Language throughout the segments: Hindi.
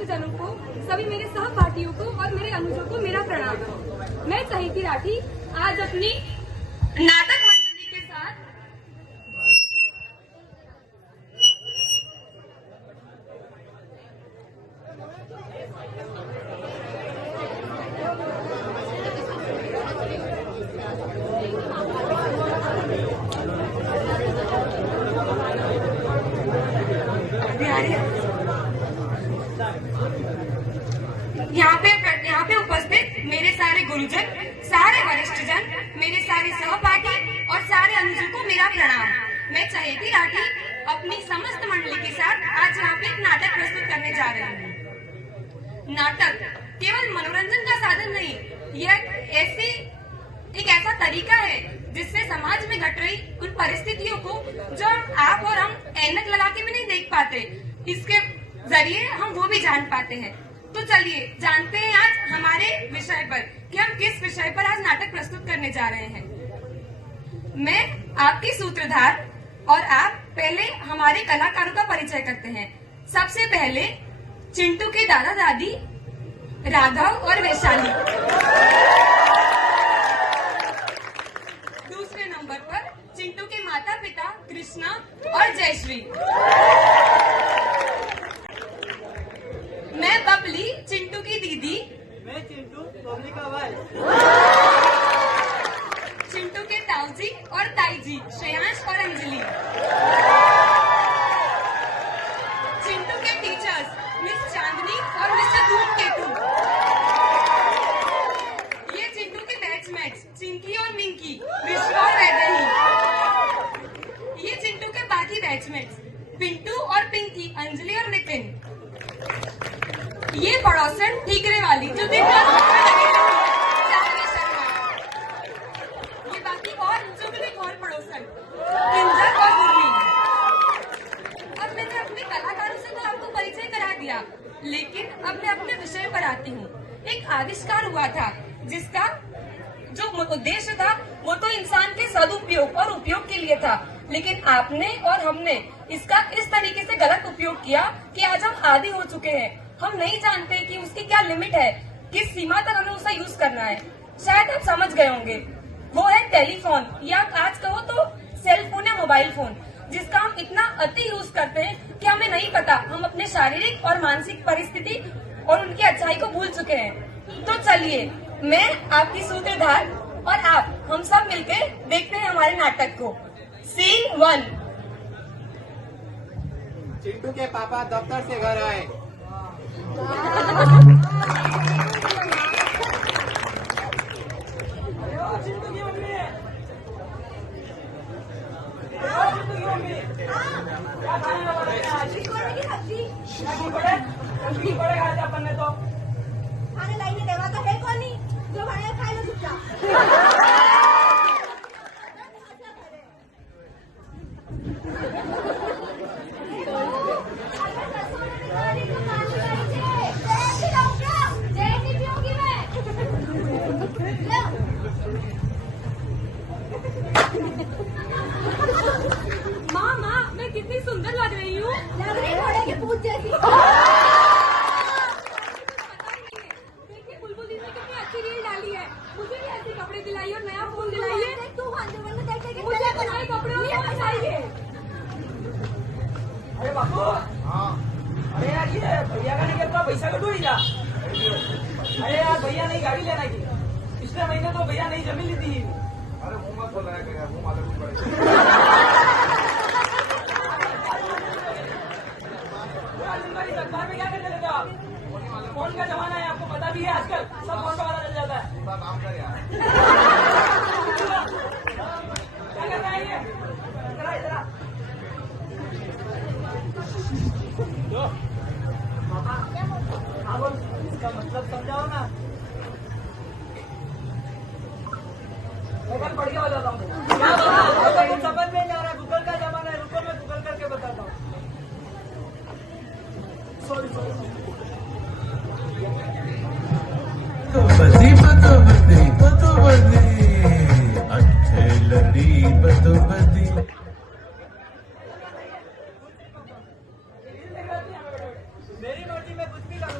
वरिष्ठ जनों को, सभी मेरे सहपाठियों को और मेरे अनुजों को मेरा प्रणाम। मैं चहेती राठी आज अपनी नाटक मंडली के साथ यहाँ पे उपस्थित मेरे सारे गुरुजन, सारे वरिष्ठ जन, मेरे सारे सहपाठी और सारे अनुजों को मेरा प्रणाम। मैं चहेती राठी अपनी समस्त मंडली के साथ आज यहाँ पे एक नाटक प्रस्तुत करने जा रही हूँ। नाटक केवल मनोरंजन का साधन नहीं, यह एक ऐसा तरीका है जिससे समाज में घट रही उन परिस्थितियों को जो आप और हम ऐनक लगा के भी नहीं देख पाते, इसके जरिए हम वो भी जान पाते हैं। तो चलिए जानते हैं आज हमारे विषय पर कि हम किस विषय पर आज नाटक प्रस्तुत करने जा रहे हैं। मैं आपकी सूत्रधार और आप पहले हमारे कलाकारों का परिचय करते हैं। सबसे पहले चिंटू के दादा दादी राघव और वैशाली, दूसरे नंबर पर चिंटू के माता पिता कृष्णा और जयश्री, मैं बबली चिंटू की दीदी, मैं चिंटू बबली का भाई, चिंटू के ताऊजी और ताईजी श्रेयांश और अंजलि, चिंटू के टीचर्स मिस चांदनी और मिस्टर धूमकेतु, ये चिंटू के बैचमेट्स चिंकी और मिंकी, विश्वा और वैदेही, ये चिंटू के बाकी बैचमेट्स पिंटू और पिंकी, अंजलि और नितिन, ये पड़ोसन ठीकरे वाली जो दिन रात लगी रहती है, चांदनी शर्मा, ये बाकी और चुगली और पड़ोसन किंजल और मुरली। अब मैंने अपने कलाकारों से तो आपको परिचय करा दिया, लेकिन अब मैं अपने विषय पर आती हूँ। एक आविष्कार हुआ था जिसका जो उद्देश्य था वो तो इंसान के सदुपयोग और उपयोग के लिए था, लेकिन आपने और हमने इसका इस तरीके से गलत उपयोग किया कि आज हम आदी हो चुके हैं। हम नहीं जानते कि उसकी क्या लिमिट है, किस सीमा तक हमें उसका यूज करना है। शायद आप समझ गए होंगे, वो है टेलीफोन, या आज कहो तो सेल फोन या मोबाइल फोन, जिसका हम इतना अति यूज करते हैं कि हमें नहीं पता हम अपने शारीरिक और मानसिक परिस्थिति और उनकी अच्छाई को भूल चुके हैं। तो चलिए मैं आपकी सूत्रधार और आप हम सब मिलकर देखते हैं हमारे नाटक को। सीन 1। चिंटू के पापा दफ्तर से घर आए। खाने लाईने देवा तो है कोणी जो खाने खायला सुटला। माँ मैं कितनी सुंदर लग रही हूँ। लग रही घोड़े की पूंछ जैसी। देखिए बुलबुल दीदी ने कितनी अच्छी रील डाली है। मुझे भी ऐसे कपड़े दिलाइए और नया फोन दिलाइए। तू खाने वरना देख के मुझे तो नए कपड़े और फोन चाहिए। अरे बापू, अरे यार ये भैया का नहीं करता पैसा कटो ही जा। अरे यार भैया नहीं गाड़ी लेना की, पिछले महीने तो भैया नहीं जमीन ली थी। अरे मुंह मत बोल रहा है, मुंह मालूम नहीं पड़ेगा। अखबार में क्या करने लगे आप? फोन का जमाना है, आपको पता भी है, आजकल सब फोन का पता चल जाता है। काम कर यार। क्या कर रहा है ये? इधर आ। हाँ बोल, इसका मतलब समझाओ ना। मैं कल पढ़ के बताता हूँ। समझ में नहीं आ रहा है, गूगल का जमाना है, रुको मैं गूगल करके बताता हूँ। सॉरी अच्छे लड़ी बदो बदी। मेरी मर्जी में कुछ भी करूँ।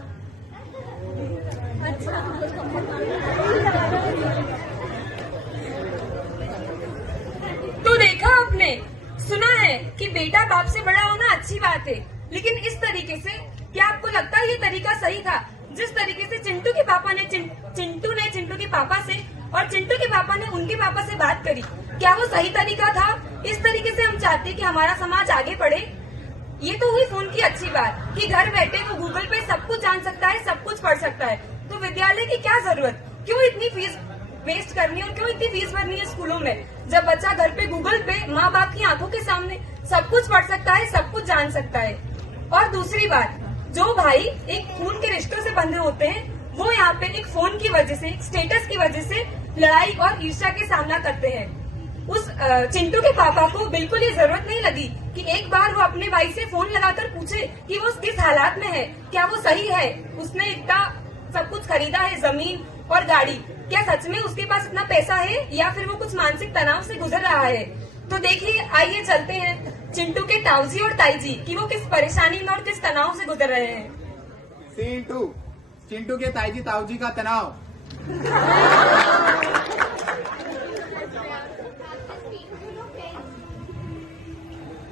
है कि बेटा बाप से बड़ा होना अच्छी बात है, लेकिन इस तरीके से क्या आपको लगता है ये तरीका सही था? जिस तरीके से चिंटू के पापा ने चिंटू ने चिंटू के पापा से और चिंटू के पापा ने उनके पापा से बात करी, क्या वो सही तरीका था? इस तरीके से हम चाहते हैं कि हमारा समाज आगे बढ़े। ये तो हुई फोन की अच्छी बात कि घर बैठे वो गूगल पे सब कुछ जान सकता है, सब कुछ पढ़ सकता है। तो विद्यालय की क्या जरूरत, क्यों इतनी फीस वेस्ट करनी है और क्यों इतनी फीस भरनी है स्कूलों में, जब बच्चा घर पे गूगल पे माँ बाप की आंखों के सामने सब कुछ पढ़ सकता है, सब कुछ जान सकता है। और दूसरी बात, जो भाई एक खून के रिश्तों से बंधे होते हैं वो यहाँ पे एक फोन की वजह से, एक स्टेटस की वजह से लड़ाई और ईर्ष्या के सामना करते हैं। उस चिंटू के पापा को बिल्कुल ये जरूरत नहीं लगी कि एक बार वो अपने भाई से फोन लगाकर पूछे कि वो किस हालात में है, क्या वो सही है, उसने इतना सब कुछ खरीदा है, जमीन और गाड़ी, क्या सच में उसके पास इतना पैसा है या फिर वो कुछ मानसिक तनाव से गुजर रहा है। तो देखिए, आइए चलते हैं चिंटू के ताऊजी और ताईजी कि वो किस परेशानी में और किस तनाव से गुजर रहे हैं। सीन 2, चिंटू के ताईजी ताऊजी का तनाव।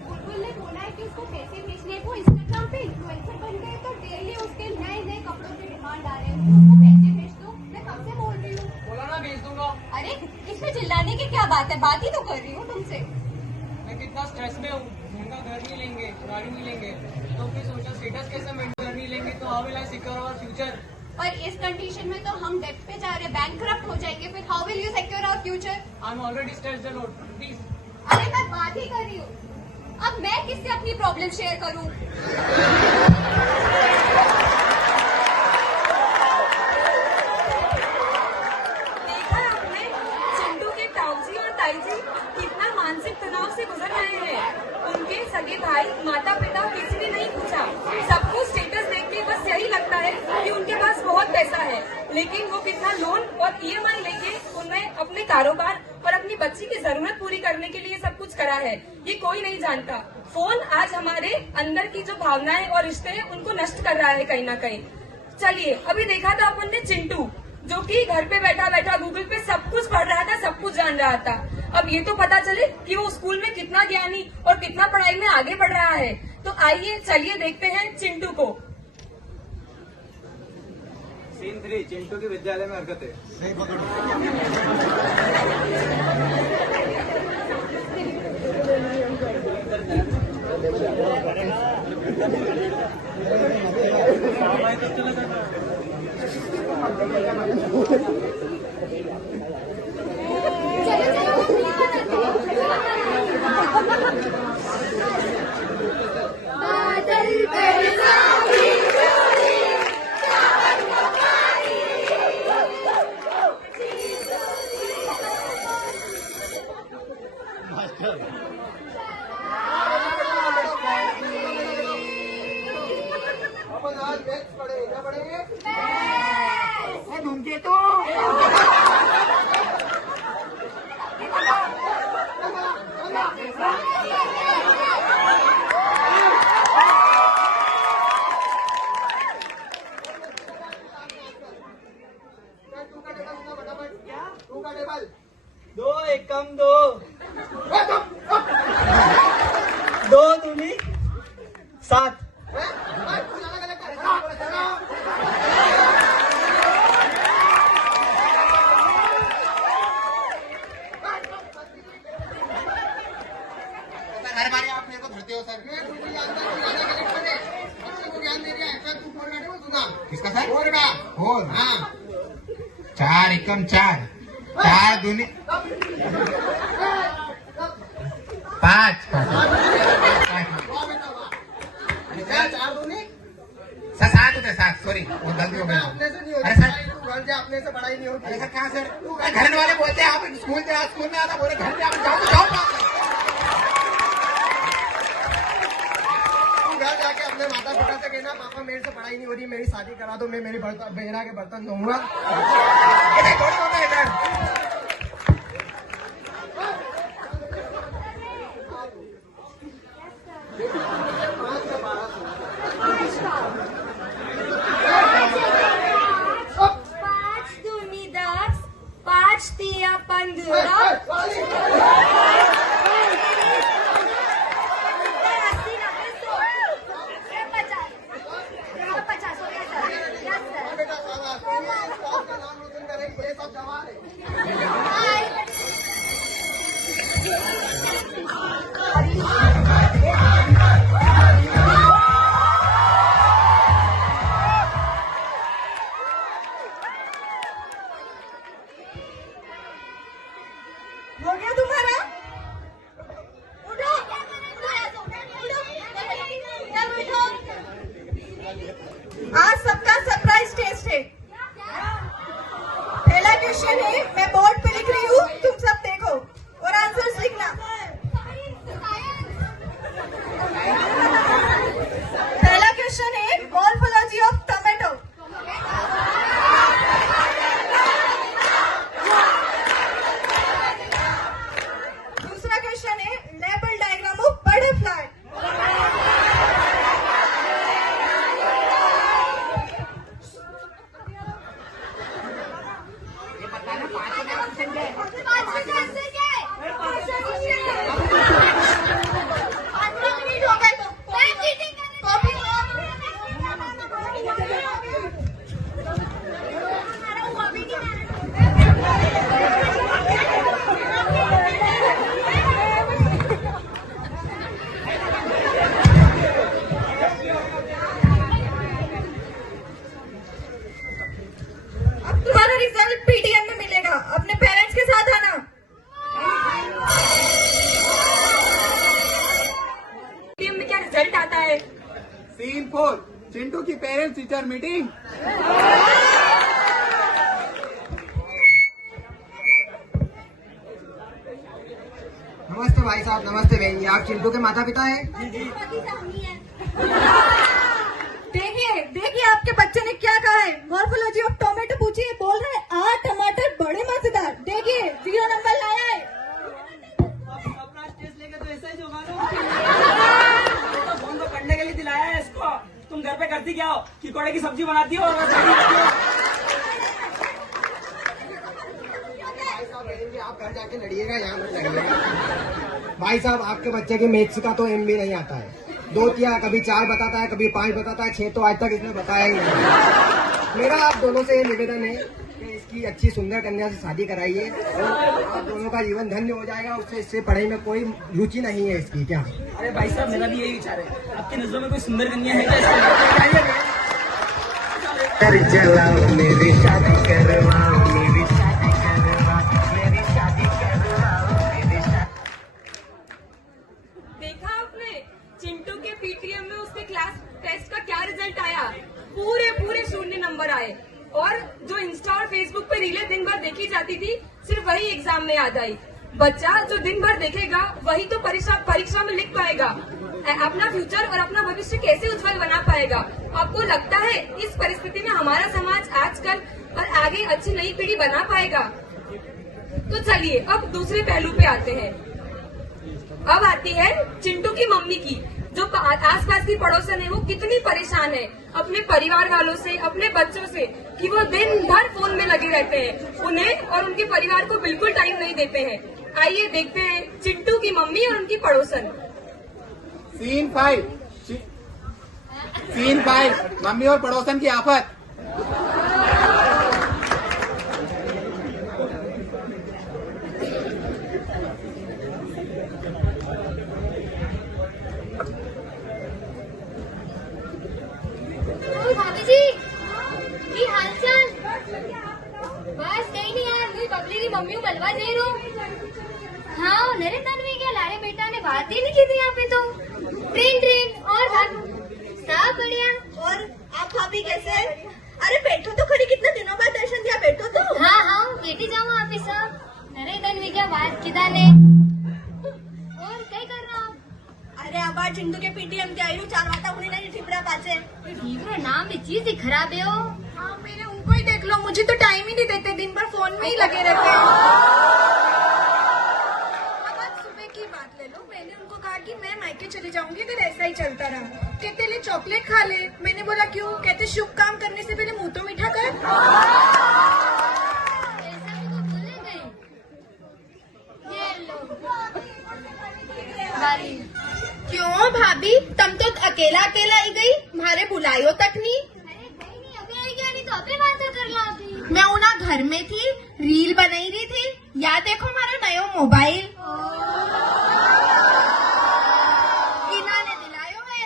बुलबुल ने बोला है कि उसको पैसे भेजने को इंस्टाग्राम पे इन्फ्लुएंसर बन गए तो डेली उसके नए नए कपड़ों की डिमांड आ रहे हैं। उसको पैसे भेज दो, मैं कब से बोल रही हूँ। बोला ना भेज दूंगा। अरे इसमें चिल्लाने की क्या बात है, बात ही तो कर रही हूँ तुमसे। मैं कितना स्ट्रेस में हूँ, महंगा घर नहीं लेंगे, गाड़ी नहीं लेंगे, तो फिर सोचा स्टेटस कैसे मेंटेन कर नहीं लेंगे, तो how will I secure our future. और इस कंडीशन में तो हम डेट पे जा रहे हैं, बैंकक्रप्ट हो जाएंगे, फिर how will you secure our future. I am already stressed a lot, please. अरे मैं बात ही कर रही हूँ, अब मैं किससे अपनी प्रॉब्लम शेयर करूँ। देखा आपने, चिंटू के ताऊजी और ताईजी कितना मानसिक तनाव से गुजर रहे हैं। उनके सगे भाई, माता पिता किसी ने नहीं पूछा, सबको स्टेटस देख के बस यही लगता है कि उनके पास बहुत पैसा है, लेकिन वो कितना लोन और ईएमआई लेके उन्होंने अपने कारोबार और अपनी बच्ची की जरूरत पूरी करने के लिए सब कुछ करा है, ये कोई नहीं जानता। फोन आज हमारे अंदर की जो भावनाएं और रिश्ते हैं उनको नष्ट कर रहा है कहीं ना कहीं। चलिए, अभी देखा था अपन ने चिंटू, जो कि घर पे बैठा बैठा गूगल पे सब कुछ पढ़ रहा था, सब कुछ जान रहा था। अब ये तो पता चले कि वो स्कूल में कितना ज्ञानी और कितना पढ़ाई में आगे बढ़ रहा है। तो आइए चलिए देखते हैं चिंटू को। सीन 3, चिंटू की विद्यालय में हरकतें। दो एकम दो, दो दूनी 7। हर बार आप मेरे को धरते हो सर। मैं कुछ नहीं जानता, बच्चे को ज्ञान दे रहा है। सर तू फोन काटे बोल दूंगा। किसका सर? फोन का। फोन, हाँ। 4 एकम 4, 4 दूनी 5। 4 दूनी 7 होते, 7। सॉरी, वो गलती हो गई। अपने से नहीं होती। अरे सर, अपने से पढ़ाई नहीं होती। अरे सर कहाँ सर? घर वाले बोलते हैं आप स्कूल में आता, बोले घर में आप जाओ। घर जाके अपने माता पिता से कहना, पापा मेरे से पढ़ाई नहीं हो रही, मेरी शादी करा दो, मैं मेरी बहना के बर्तन धोऊंगा। थोड़ी होता है सर। पाँच दूनी 10, 5 तिया 15। सीन 4 चिंटू की पेरेंट्स टीचर मीटिंग। नमस्ते भाई साहब, नमस्ते बहन जी। आप चिंटू के माता पिता हैं? देखिए देखिए आपके बच्चे ने क्या कहा है। मॉर्फोलॉजी ऑफ टोमेटो पूछी है, बोल रहे हैं 8 टमाटर बड़े मजेदार। देखिए 0 नंबर लाया है। अपना टेस्ट लेके तो ऐसा ही जो मानो तो फोन तो करने के लिए दिलाया है इसको। तुम घर पे करती क्या हो? कीकोड़े की सब्जी बनाती हो और बहन जी आप घर जाके लड़िएगा, यहाँ मत लड़िएगा। भाई साहब आपके बच्चे के मैथ्स का तो एम भी नहीं आता है। 2 या कभी 4 बताता है, कभी 5 बताता है, 6 तो आज तक इसने बताया ही नहीं। मेरा आप दोनों से ये निवेदन है कि इसकी अच्छी सुंदर कन्या से शादी कराइए और आप दोनों का जीवन धन्य हो जाएगा। उससे इससे पढ़ाई में कोई रुचि नहीं है इसकी। क्या? अरे भाई साहब मेरा भी यही विचार है। आपकी नजरों में कोई सुंदर कन्या है क्या? कर चलाओ मेरी शादी करवाओ, मेरी शादी करवाओ, मेरी शादी करवाओ, मेरी शादी। देखा आपने चिंटू के पीटीएम में उसके क्लास टेस्ट का क्या रिजल्ट आया? पूरे 0 नंबर आए। और जो इंस्टा और फेसबुक पे रीलें दिन भर देखी जाती थी, सिर्फ वही एग्जाम में याद आई। बच्चा जो दिन भर देखेगा वही तो परीक्षा में लिख पाएगा। अपना फ्यूचर और अपना भविष्य कैसे उज्जवल बना पाएगा? आपको लगता है इस परिस्थिति में हमारा समाज आजकल और आगे अच्छी नई पीढ़ी बना पाएगा? तो चलिए अब दूसरे पहलू पे आते हैं। अब आती है चिंटू की मम्मी की। जो आसपास की पड़ोसन है वो कितनी परेशान है अपने परिवार वालों से, अपने बच्चों से, कि वो दिन भर फोन में लगे रहते हैं। उन्हें और उनके परिवार को बिल्कुल टाइम नहीं देते हैं। आइए देखते हैं चिंटू की मम्मी और उनकी पड़ोसन। सीन 5 मम्मी और पड़ोसन की आफत। भाभी जी की हाल चाल? बस कहीं नहीं यार, मुझे बबली की मम्मी को बलवा दे रू। हाँ नरे तनवी क्या लारे बेटा ने बात ही नहीं की थी यहाँ पे। तो ट्रेन और सब बढ़िया। और आप भाभी कैसे? अरे बैठो तो खड़ी, कितने दिनों बाद दर्शन दिया, बैठो तो। हाँ बेटी जाऊँ आप ही सब। नरे तनवी क्या बात किदा ने और कई कर रहा आप? अरे आबार चिंटू के पीटीएम के आयु 4 वाटा होने नहीं ठिपरा पाचे। जीवरा नाम भी चीज ही खराब है। हाँ मेरे उनको ही देख लो, मुझे तो टाइम ही नहीं देते, दिन भर फोन में ही लगे रहते हैं। अब आज सुबह की बात ले लो, मैंने उनको कहा कि मैं मायके चली जाऊंगी, फिर ऐसा ही चलता रहा। कहते ले चॉकलेट खा ले। मैंने बोला क्यों? कहते शुभ काम करने से पहले मुंह तो मीठा कर। ऐसा भी तो बोले गए। ये लो बारी। क्यों भाभी, तुम तो अकेला अकेला ही गई, मारे बुलायो तक नहीं। अरे कहीं नहीं, अबे आई क्या नहीं तो अबे बात कर ला थी। मैं उना घर में थी, रील बनाई रही थी। या देखो हमारा नयो मोबाइल इन्होंने दिलायो है,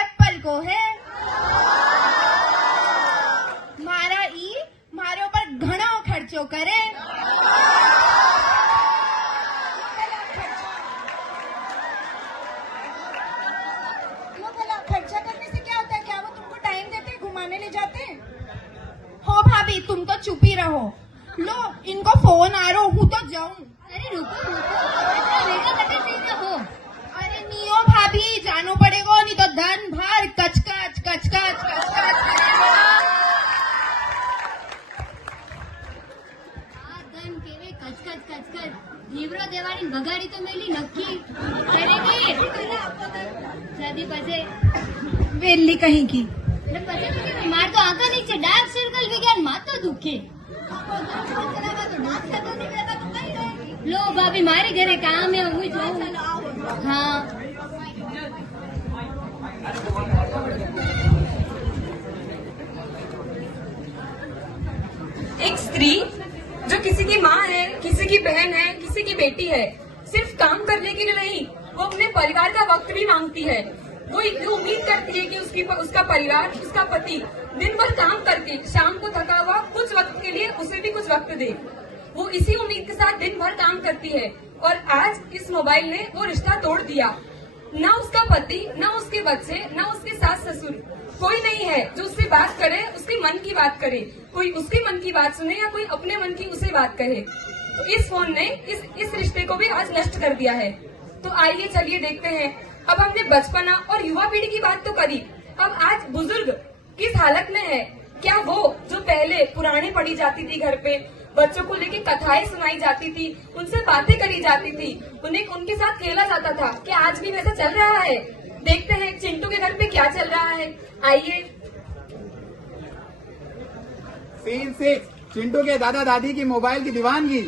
एप्पल को है। मारा ई मारे ऊपर घणो खर्चो करे। खर्चा करने से क्या होता है? क्या वो तुमको टाइम देते, घुमाने ले जाते? हो भाभी तुम तो चुप ही रहो। लो इनको फोन आ रहा हूँ तो जाऊँ। अरे रुको बेटा कटे नहीं हो। अरे नियो भाभी, जानो पड़ेगा, नहीं तो धन भर कचकच कचकच कचकच करेगा। આ ધન કેવે કચકચ કચકચ જીવરો દેવાની બગાડી તો મેલી નક્કી કરે કે શાદી પછી वेली कहीं की। એટલે પછી તો કે માર તો આંખા નીચે ડાર્ક સર્કલ વિज्ञान માં તો દુખે। લો ભાભી મારી ઘરે કામ હે, હું જાઉં। हाँ एक स्त्री जो किसी की माँ है, किसी की बहन है, किसी की बेटी है, सिर्फ काम करने के लिए नहीं, वो अपने परिवार का वक्त भी मांगती है। वो इतनी उम्मीद करती है कि उसका परिवार, उसका पति दिन भर काम करके शाम को थका हुआ कुछ वक्त के लिए उसे भी कुछ वक्त दे। वो इसी उम्मीद के साथ दिन भर काम करती है और आज इस मोबाइल ने वो रिश्ता तोड़ दिया। ना उसका पति, ना उसके बच्चे, ना उसके सास ससुर, कोई नहीं है जो उससे बात करे, उसके मन की बात करे, कोई उसके मन की बात सुने या कोई अपने मन की उसे बात कहे। तो इस फोन ने इस रिश्ते को भी आज नष्ट कर दिया है। तो आइए चलिए देखते हैं। अब हमने बचपना और युवा पीढ़ी की बात तो करी, अब आज बुजुर्ग किस हालत में है। क्या वो जो पहले पुराने पढ़ी जाती थी घर पे, बच्चों को लेके कथाएं सुनाई जाती थी, उनसे बातें करी जाती थी, उन्हें उनके साथ खेला जाता था, क्या आज भी वैसा चल रहा है? देखते हैं चिंटू के घर पे क्या चल रहा है। आइए। सीन 6, चिंटू के दादा दादी की मोबाइल की दीवानगी।